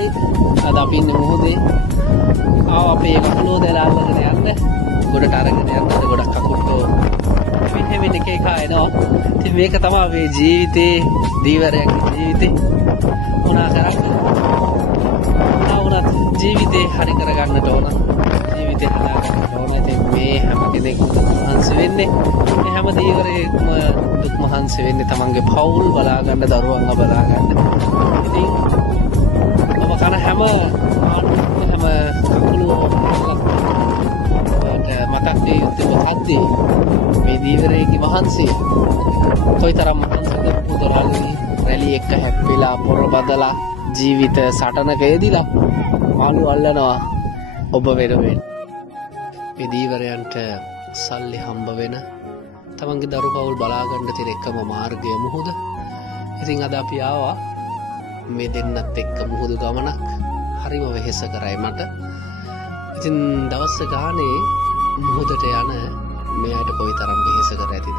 හයි අද අපි ඉන්නේ මොහොතේ ආව අපේ කකුලෝ දැලා අල්ලගෙන යන්න ගොඩට අරගෙන යන්න ගොඩක් කකුල්ටෝ මෙහෙම එක එක එනවා. ඉතින් මේක තමයි මේ ජීවිතේ දීවරයන්ගේ ජීවිතේ මොනා කරන්නේ ආවුණත් ජීවිතේ හරි කරගන්නට ඕන ජීවිතේ හදාගන්නට ඕන. ඉතින් මේ හැම කෙනෙක්ම මහන්සි වෙන්නේ මේ හැම දීවරයෙක්ම දුක් මහන්සි වෙන්නේ තමන්ගේ පවුල් බලා ගන්න දරුවන්ව බලා ගන්න. ඉතින් ඔබ කන හැම හැම කකුලෝ මතක් වේ යුත්තේ මොකක්ද මේ දීවරයේ මහන්සිය කොයිතරම් මහන්සිද පුදරාලි රැලි එක හැප්පිලා පොර බදලා ජීවිත සටනක යෙදිලා මාළු අල්ලනවා ඔබ වෙනුවෙන්. මේ දීවරයන්ට සල්ලි හම්බ වෙන තමන්ගේ දරු පවුල් බලා ගන්න තියෙන එකම මාර්ගය මුහුද. ඉතින් අද අපි ආවා මේ දෙන්නත් එක්ක මුහුදු ගමනක් හරිම වෙහෙස කරයි මට. ඉතින් දවස් ගානේ මුහුදට යන මෙයාට කොයිතරම් වෙහෙස කර ඇතිද.